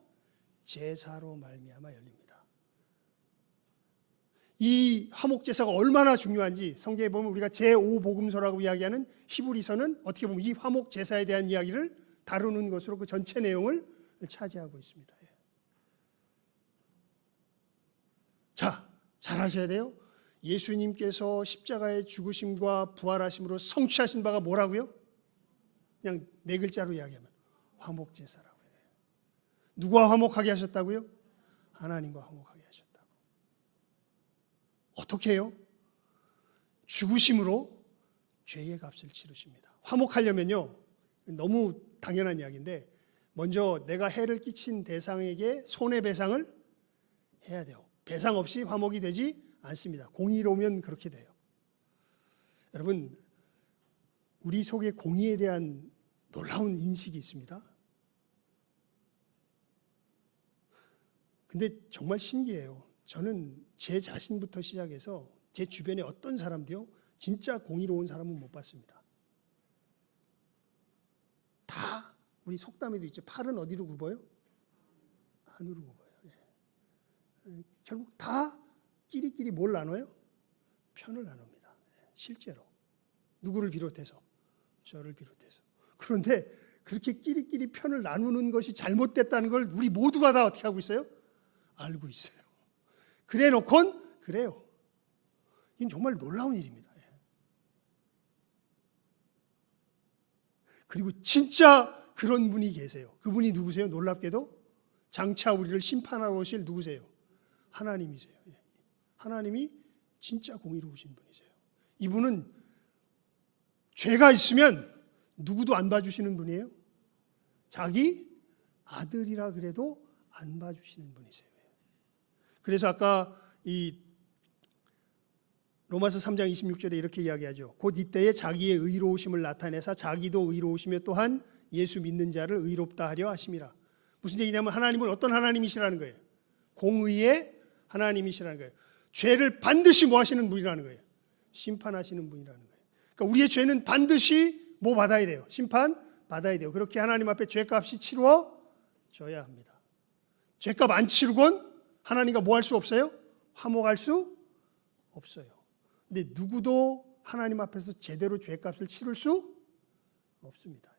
제사로 말미암아 열립니다. 이 화목 제사가 얼마나 중요한지 성경에 보면 우리가 제5복음서라고 이야기하는 히브리서는 어떻게 보면 이 화목 제사에 대한 이야기를 다루는 것으로 그 전체 내용을 차지하고 있습니다. 자, 잘 하셔야 돼요. 예수님께서 십자가의 죽으심과 부활하심으로 성취하신 바가 뭐라고요? 그냥 네 글자로 이야기하면 화목제사라고 해요. 누구와 화목하게 하셨다고요? 하나님과 화목하게 하셨다고. 어떻게 해요? 죽으심으로 죄의 값을 치르십니다. 화목하려면요, 너무 당연한 이야기인데 먼저 내가 해를 끼친 대상에게 손해배상을 해야 돼요. 배상 없이 화목이 되지 않습니다. 공의로우면 그렇게 돼요. 여러분, 우리 속에 공의에 대한 놀라운 인식이 있습니다. 근데 정말 신기해요. 저는 제 자신부터 시작해서 제 주변에 어떤 사람도요, 진짜 공의로운 사람은 못 봤습니다. 다 우리 속담에도 있죠. 팔은 어디로 굽어요? 안으로 굽어요. 결국 다 끼리끼리 뭘 나눠요? 편을 나눕니다. 실제로 누구를 비롯해서? 저를 비롯해서. 그런데 그렇게 끼리끼리 편을 나누는 것이 잘못됐다는 걸 우리 모두가 다 어떻게 하고 있어요? 알고 있어요. 그래 놓곤 그래요. 이건 정말 놀라운 일입니다. 그리고 진짜 그런 분이 계세요. 그분이 누구세요? 놀랍게도 장차 우리를 심판하러 오실 누구세요? 하나님이세요. 하나님이 진짜 공의로우신 분이세요. 이분은 죄가 있으면 누구도 안 봐주시는 분이에요. 자기 아들이라 그래도 안 봐주시는 분이세요. 그래서 아까 이 로마서 3장 26절에 이렇게 이야기하죠. 곧 이때에 자기의 의로우심을 나타내사 자기도 의로우시며 또한 예수 믿는 자를 의롭다 하려 하심이라. 무슨 얘기냐면 하나님은 어떤 하나님이시라는 거예요. 공의의 하나님이시라는 거예요. 죄를 반드시 뭐 하시는 분이라는 거예요. 심판하시는 분이라는 거예요. 그러니까 우리의 죄는 반드시 뭐 받아야 돼요. 심판 받아야 돼요. 그렇게 하나님 앞에 죄값이 치루어져야 합니다. 죄값 안 치르곤 하나님과 뭐 할 수 없어요? 화목할 수 없어요. 근데 누구도 하나님 앞에서 제대로 죄값을 치를 수 없습니다.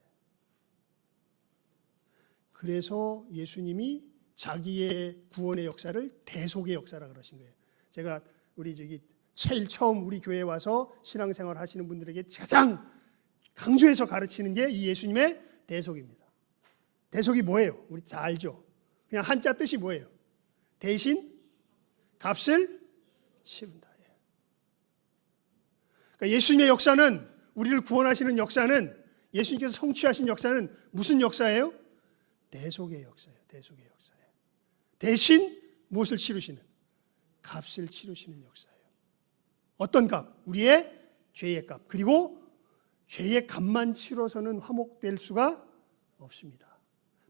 그래서 예수님이 자기의 구원의 역사를 대속의 역사라 그러신 거예요. 제가 우리 제일 처음 우리 교회에 와서 신앙생활 하시는 분들에게 가장 강조해서 가르치는 게 이 예수님의 대속입니다. 대속이 뭐예요? 우리 다 알죠? 그냥 한자 뜻이 뭐예요? 대신 값을 치른다. 그러니까 예수님의 역사는, 우리를 구원하시는 역사는, 예수님께서 성취하신 역사는 무슨 역사예요? 대속의 역사예요. 대속의 역사예요. 대신 무엇을 치르시는? 값을 치르시는 역사예요. 어떤 값? 우리의 죄의 값. 그리고 죄의 값만 치러서는 화목될 수가 없습니다.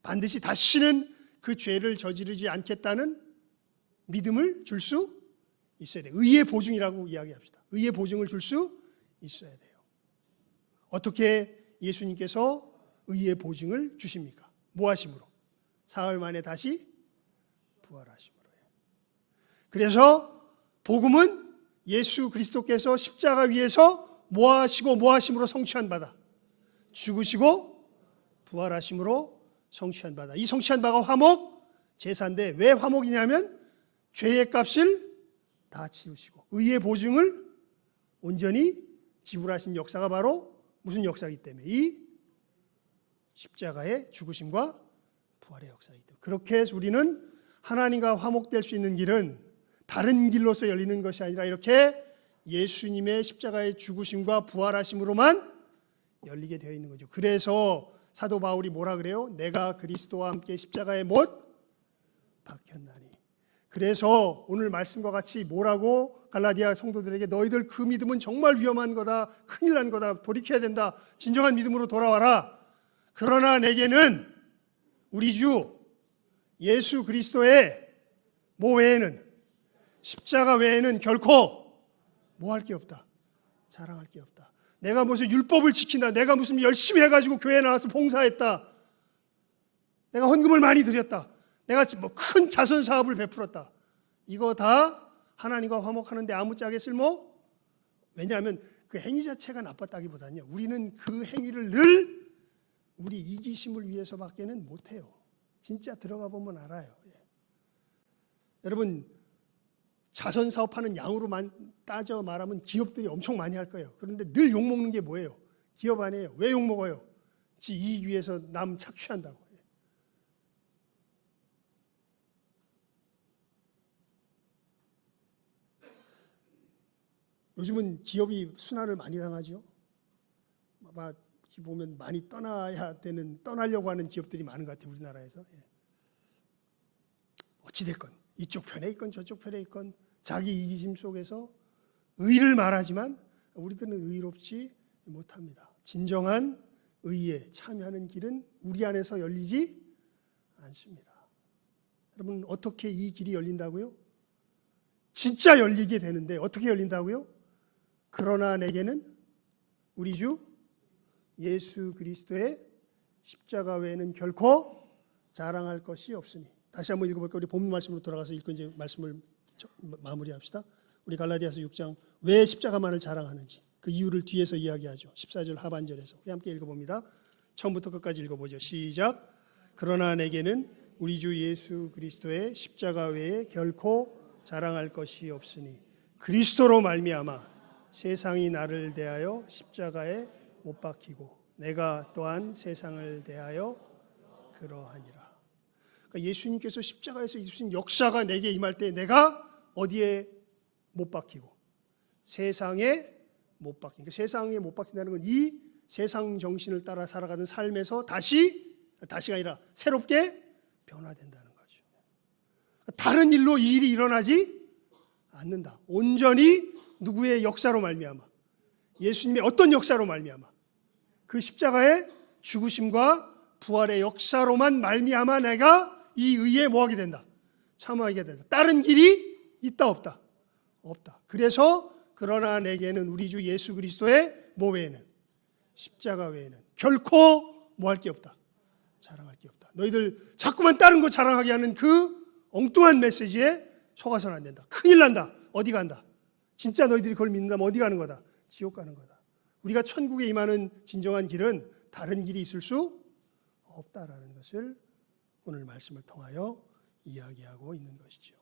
반드시 다시는 그 죄를 저지르지 않겠다는 믿음을 줄 수 있어야 돼요. 의의 보증이라고 이야기합시다. 의의 보증을 줄 수 있어야 돼요. 어떻게 예수님께서 의의 보증을 주십니까? 뭐 하심으로? 사흘 만에 다시 부활하심으로. 그래서 복음은 예수 그리스도께서 십자가 위에서 뭐 하시고 뭐 하심으로 성취한 바다. 죽으시고 부활하심으로 성취한 바다. 이 성취한 바가 화목 제사인데 왜 화목이냐면 죄의 값을 다 치르시고 의의 보증을 온전히 지불하신 역사가 바로 무슨 역사이기 때문에 이 십자가의 죽으심과 부활의 역사이기 때문에 그렇게 해서 우리는 하나님과 화목될 수 있는 길은 다른 길로서 열리는 것이 아니라 이렇게 예수님의 십자가의 죽으심과 부활하심으로만 열리게 되어 있는 거죠. 그래서 사도 바울이 뭐라 그래요? 내가 그리스도와 함께 십자가에 못 박혔나니. 그래서 오늘 말씀과 같이 뭐라고 갈라디아 성도들에게 너희들 그 믿음은 정말 위험한 거다. 큰일 난 거다. 돌이켜야 된다. 진정한 믿음으로 돌아와라. 그러나 내게는 우리 주 예수 그리스도의 뭐 외에는 십자가 외에는 결코 뭐 할 게 없다. 자랑할 게 없다. 내가 무슨 율법을 지킨다. 내가 무슨 열심히 해가지고 교회에 나와서 봉사했다. 내가 헌금을 많이 드렸다. 내가 뭐 큰 자선 사업을 베풀었다. 이거 다 하나님과 화목하는데 아무짝에 쓸모? 왜냐하면 그 행위 자체가 나빴다기보다는요. 우리는 그 행위를 늘 우리 이기심을 위해서밖에는 못해요. 진짜 들어가 보면 알아요. 여러분 자선 사업하는 양으로 따져 말하면 기업들이 엄청 많이 할 거예요. 그런데 늘 욕먹는 게 뭐예요? 기업 아니에요. 왜 욕먹어요? 지 이익 위해서 남 착취한다고. 요즘은 기업이 순환을 많이 당하죠. 막 보면 많이 떠나려고 하는 기업들이 많은 것 같아요. 우리나라에서. 어찌됐건 이쪽 편에 있건 저쪽 편에 있건 자기 이기심 속에서 의를 말하지만 우리들은 의롭지 못합니다. 진정한 의에 참여하는 길은 우리 안에서 열리지 않습니다. 여러분 어떻게 이 길이 열린다고요? 진짜 열리게 되는데 어떻게 열린다고요? 그러나 내게는 우리 주 예수 그리스도의 십자가 외에는 결코 자랑할 것이 없으니. 다시 한번 읽어볼까요? 우리 본문 말씀으로 돌아가서 읽고 이제 말씀을 마무리합시다. 우리 갈라디아서 6장 왜 십자가만을 자랑하는지 그 이유를 뒤에서 이야기하죠. 14절 하반절에서 우리 함께 읽어봅니다. 처음부터 끝까지 읽어보죠. 시작. 그러나 내게는 우리 주 예수 그리스도의 십자가 외에 결코 자랑할 것이 없으니 그리스도로 말미암아 세상이 나를 대하여 십자가에 못 박히고 내가 또한 세상을 대하여 그러하니라. 그러니까 예수님께서 십자가에서 이루신 역사가 내게 임할 때 내가 어디에 못 박히고 세상에 못 박힌. 그러니까 세상에 못 박힌다는 건 이 세상 정신을 따라 살아가는 삶에서 다시가 아니라 새롭게 변화된다는 거죠. 다른 일로 이 일이 일어나지 않는다. 온전히 누구의 역사로 말미암아, 예수님의 어떤 역사로 말미암아, 그 십자가의 죽으심과 부활의 역사로만 말미암아 내가 이 의에 뭐하게 된다? 참여하게 된다. 다른 길이 있다 없다? 없다. 그래서 그러나 내게는 우리 주 예수 그리스도의 뭐 외에는, 십자가 외에는 결코 뭐할 게 없다. 자랑할 게 없다. 너희들 자꾸만 다른 거 자랑하게 하는 그 엉뚱한 메시지에 속아서는 안 된다. 큰일 난다. 어디 간다? 진짜 너희들이 그걸 믿는다면 어디 가는 거다? 지옥 가는 거다. 우리가 천국에 임하는 진정한 길은 다른 길이 있을 수 없다라는 것을 오늘 말씀을 통하여 이야기하고 있는 것이죠.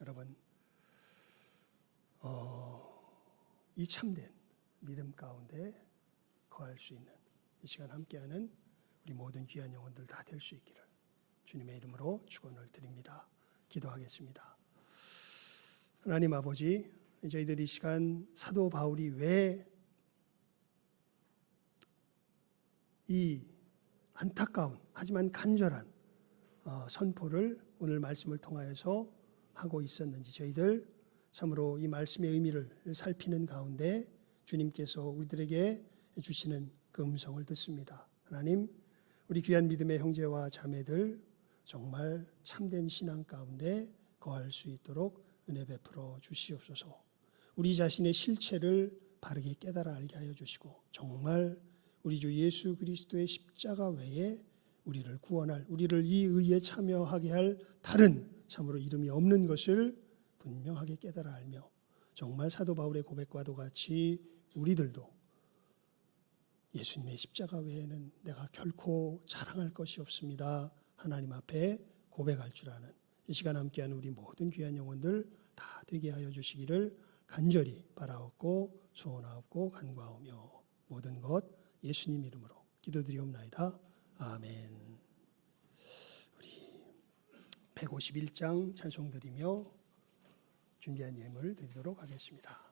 여러분, 이 참된 믿음 가운데 거할 수 있는 이 시간 함께하는 우리 모든 귀한 영혼들 다 될 수 있기를 주님의 이름으로 축원을 드립니다. 기도하겠습니다. 하나님 아버지, 저희들이 이 시간 사도 바울이 왜 이 안타까운 하지만 간절한 선포를 오늘 말씀을 통하여서 하고 있었는지 저희들 참으로 이 말씀의 의미를 살피는 가운데 주님께서 우리들에게 주시는 그 음성을 듣습니다. 하나님, 우리 귀한 믿음의 형제와 자매들 정말 참된 신앙 가운데 거할 수 있도록 은혜 베풀어 주시옵소서. 우리 자신의 실체를 바르게 깨달아 알게 하여 주시고 정말 우리 주 예수 그리스도의 십자가 외에 우리를 구원할, 우리를 이 의에 참여하게 할 다른 참으로 이름이 없는 것을 분명하게 깨달아 알며 정말 사도 바울의 고백과도 같이 우리들도 예수님의 십자가 외에는 내가 결코 자랑할 것이 없습니다. 하나님 앞에 고백할 줄 아는 이 시간 함께하는 우리 모든 귀한 영혼들 다 되게 하여 주시기를 간절히 바라옵고 소원하옵고 간구하오며 모든 것 예수님 이름으로 기도드리옵나이다. 아멘. 우리 151장 찬송드리며 준비한 예물 드리도록 하겠습니다.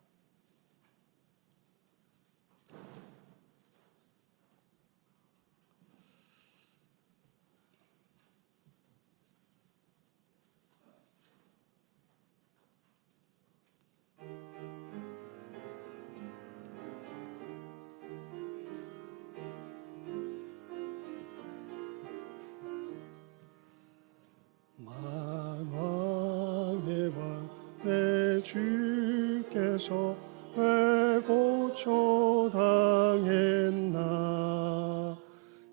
만왕의 왕 내 주께서 왜 고초당했나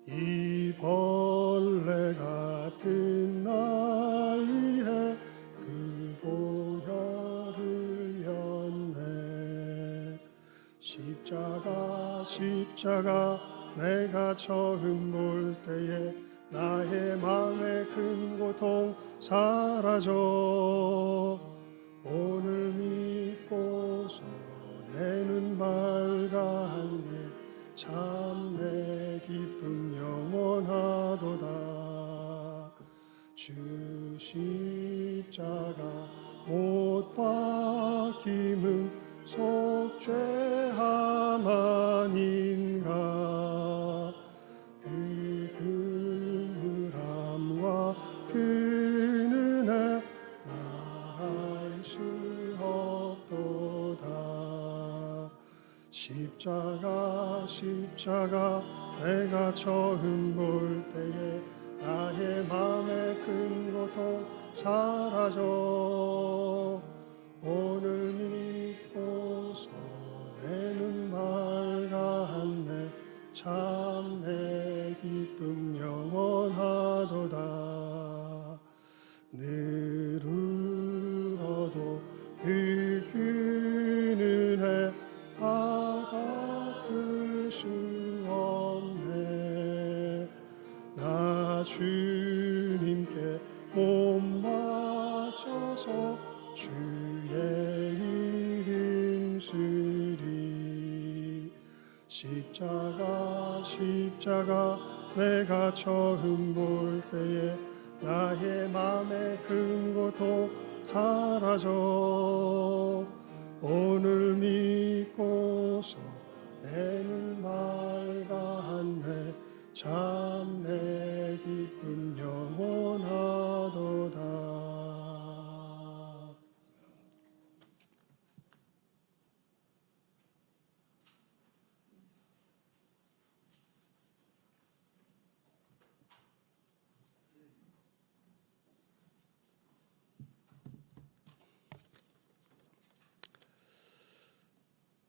이 벌레 같은 날 위해 그 보혈을 흘렸네. 십자가 내가 처음 볼 때에 나의 마음의 큰 고통 사라져 오늘 믿고서 내 눈 밝았네. 참 내 기쁨 영원하도다. 주 십자가 못 박힘은 속죄함 아닌가. 그 긍휼함과 그 은혜 말할 수 없도다. 십자가 내가 처음 볼 때에 나의 마음의 큰 고통 사라져 오늘 믿고서 내 눈 밝았네. 참 내 기쁨 영원하도다. 늘 울어도 그 은혜 다 갚을 수 없네. 나 주님께 못 맞춰서 주의 이름 쓰리. 십자가 내가 처음 볼 때에 나의 맘의 큰 고통 사라져 오늘 믿고서 내 눈 밝았네. 참 내 기쁨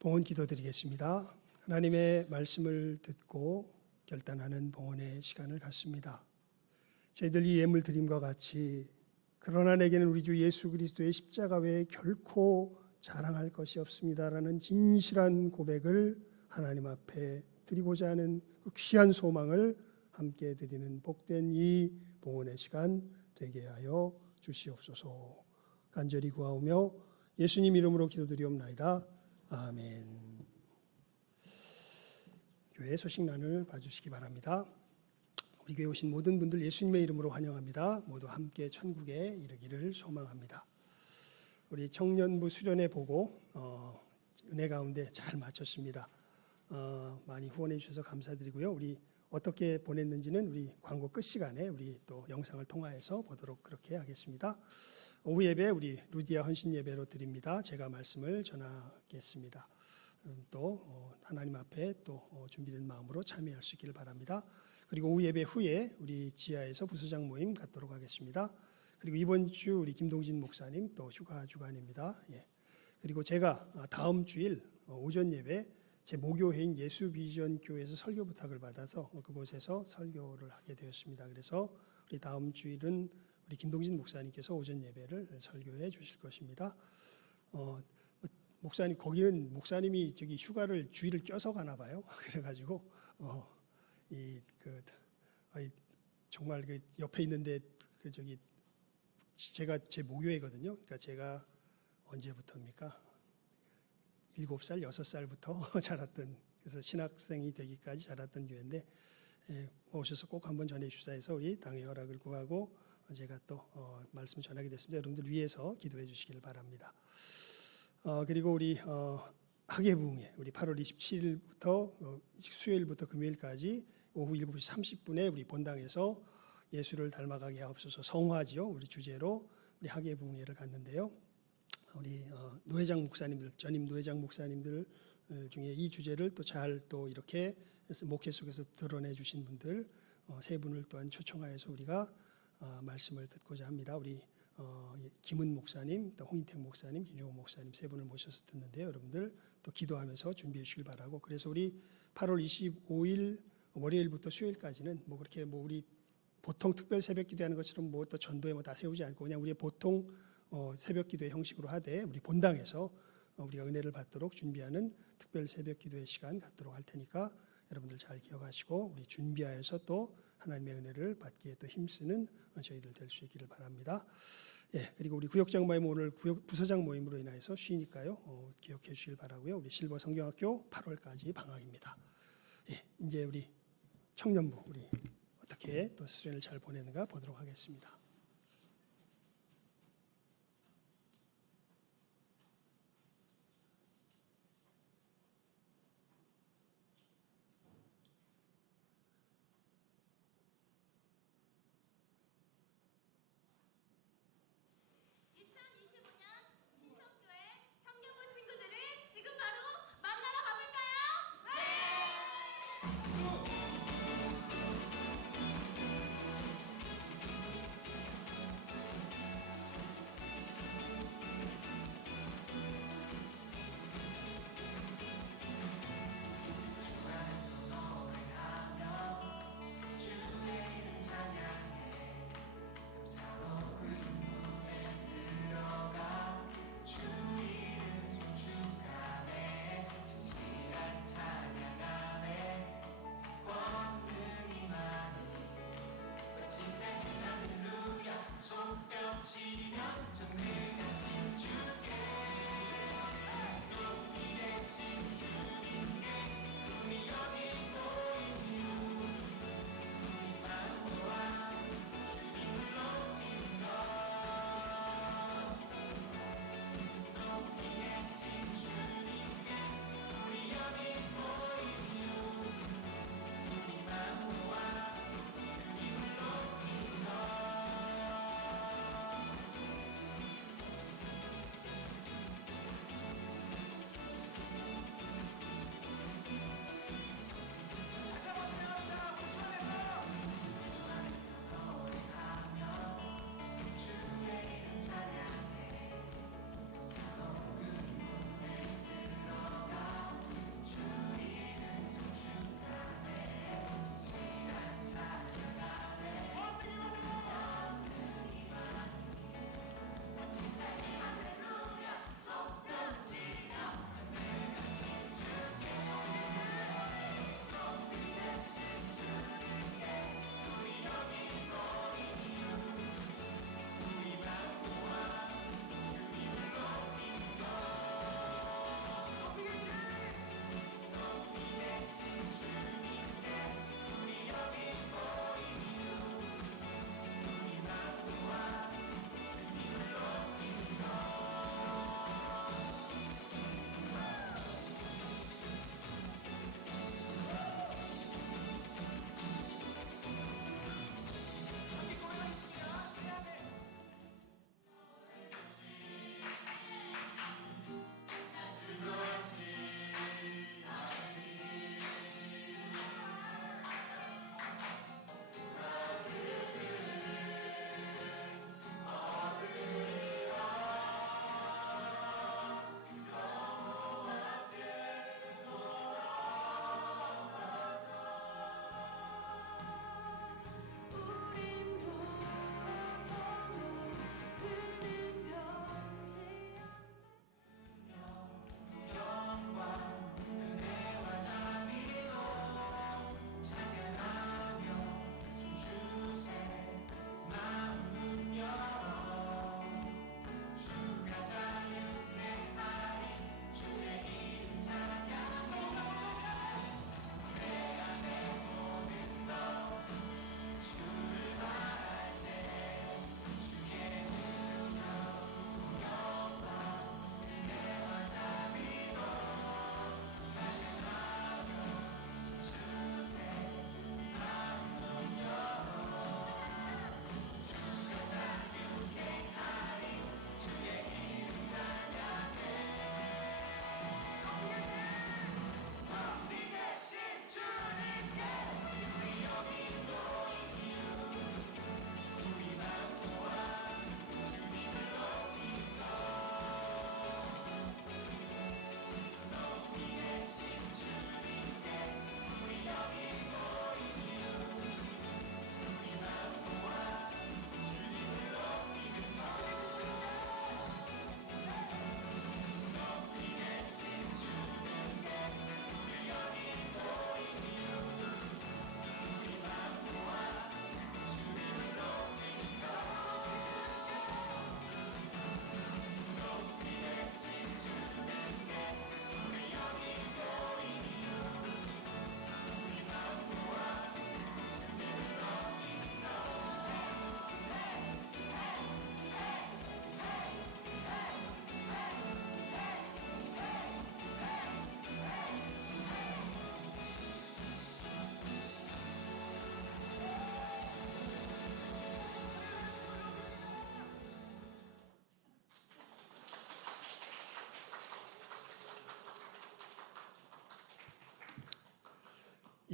봉헌 기도드리겠습니다. 하나님의 말씀을 듣고 결단하는 봉헌의 시간을 갖습니다. 저희들 이 예물 드림과 같이 그러나 내게는 우리 주 예수 그리스도의 십자가 외에 결코 자랑할 것이 없습니다라는 진실한 고백을 하나님 앞에 드리고자 하는 그 귀한 소망을 함께 드리는 복된 이 봉헌의 시간 되게 하여 주시옵소서. 간절히 구하오며 예수님 이름으로 기도드리옵나이다. 아멘. 교회 소식란을 봐주시기 바랍니다. 우리 교회 오신 모든 분들 예수님의 이름으로 환영합니다. 모두 함께 천국에 이르기를 소망합니다. 우리 청년부 수련회 보고 은혜 가운데 잘 마쳤습니다. 많이 후원해 주셔서 감사드리고요. 우리 어떻게 보냈는지는 우리 광고 끝 시간에 우리 또 영상을 통하여서 보도록 그렇게 하겠습니다. 오후 예배 우리 루디아 헌신 예배로 드립니다. 제가 말씀을 전하겠습니다. 또 하나님 앞에 또 준비된 마음으로 참여할 수 있기를 바랍니다. 그리고 오후 예배 후에 우리 지하에서 부서장 모임 갖도록 하겠습니다. 그리고 이번 주 우리 김동진 목사님 또 휴가 주간입니다. 그리고 제가 다음 주일 오전 예배 제 모교회인 예수비전 교회에서 설교 부탁을 받아서 그곳에서 설교를 하게 되었습니다. 그래서 우리 다음 주일은 우리 김동진 목사님께서 오전 예배를 설교해 주실 것입니다. 목사님 거기는 목사님이 저기 휴가를 주일을 껴서 가나 봐요. 그래가지고 정말 그 옆에 있는데 그 저기 제가 제 모교회거든요. 그러니까 제가 언제부터입니까? 7살, 6살부터 자랐던, 그래서 신학생이 되기까지 자랐던 교회인데 오셔서 꼭 한번 전해 주시다 해서 우리 당의 허락을 구하고 제가 또 말씀 전하게 됐습니다. 여러분들 위해서 기도해 주시길 바랍니다. 그리고 우리 학예부흥회 우리 8월 27일부터 수요일부터 금요일까지 오후 7시 30분에 우리 본당에서 예수를 닮아가게 하옵소서 성화지요. 우리 주제로 우리 학예부흥회를 갔는데요. 우리 노회장 목사님들, 전임 노회장 목사님들 중에 이 주제를 또 잘 또 이렇게 목회 속에서 드러내 주신 분들 세 분을 또한 초청하여서 우리가 말씀을 듣고자 합니다. 우리 김은 목사님, 또 홍인택 목사님, 김종호 목사님 세 분을 모셔서 듣는데요. 여러분들 또 기도하면서 준비해 주시길 바라고. 그래서 우리 8월 25일 월요일부터 수요일까지는 뭐 그렇게 뭐 우리 보통 특별 새벽 기도하는 것처럼 뭐 또 전도에 뭐 다 세우지 않고 그냥 우리 보통 새벽 기도의 형식으로 하되 우리 본당에서 우리가 은혜를 받도록 준비하는 특별 새벽 기도의 시간 갖도록 할 테니까 여러분들 잘 기억하시고 우리 준비하여서 또 하나님의 은혜를 받기에 또 힘쓰는 저희들 될 수 있기를 바랍니다. 그리고 우리 구역장 모임 오늘 부서장 모임으로 인해서 쉬니까요. 기억해 주시길 바라고요. 우리 실버 성경학교 8월까지 방학입니다. 이제 우리 청년부 우리 어떻게 또 수련을 잘 보내는가 보도록 하겠습니다.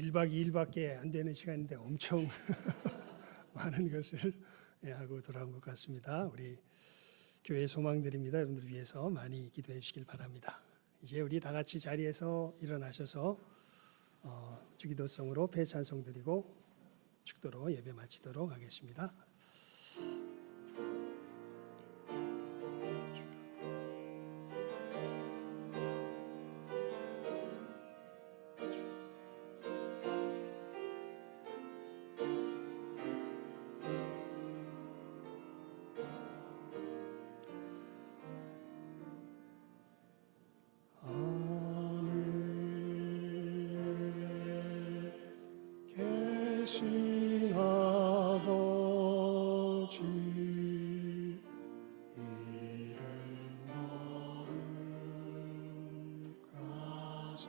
1박 2일밖에 안 되는 시간인데 엄청 많은 것을 하고 돌아온 것 같습니다. 우리 교회 소망드립니다. 여러분들 위해서 많이 기도해 주시길 바랍니다. 이제 우리 다 같이 자리에서 일어나셔서 주기도성으로 배찬송 드리고 축도로 예배 마치도록 하겠습니다. 계신 아버지 이름 거룩하사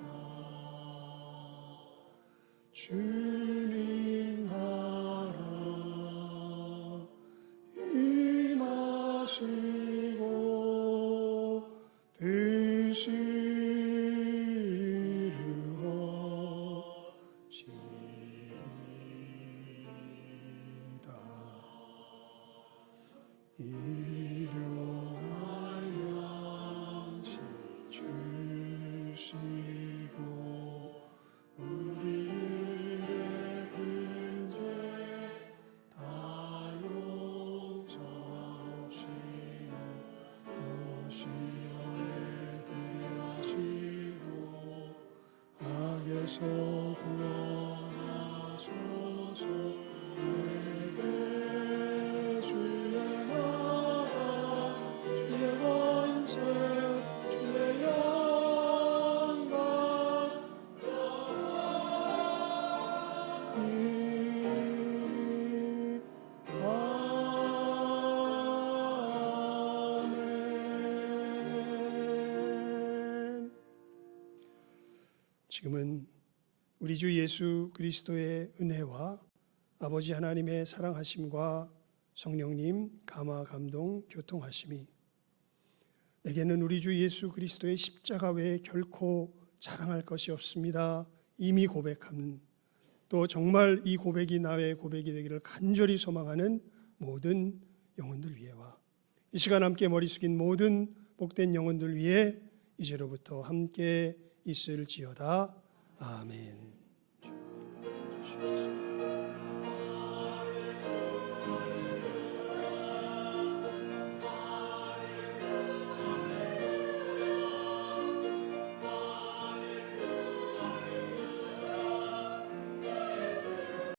주님 나라 임하시고 뜻이 구원하소서. 내게 주의 나라 주의 권세 주의 영광 영원히 아멘. 지금은 우리 주 예수 그리스도의 은혜와 아버지 하나님의 사랑하심과 성령님 감화 감동 교통하심이 내게는 우리 주 예수 그리스도의 십자가 외에 결코 자랑할 것이 없습니다. 이미 고백함 또 정말 이 고백이 나의 고백이 되기를 간절히 소망하는 모든 영혼들 위에와 이 시간 함께 머리 숙인 모든 복된 영혼들 위에 이제로부터 함께 있을지어다. 아멘.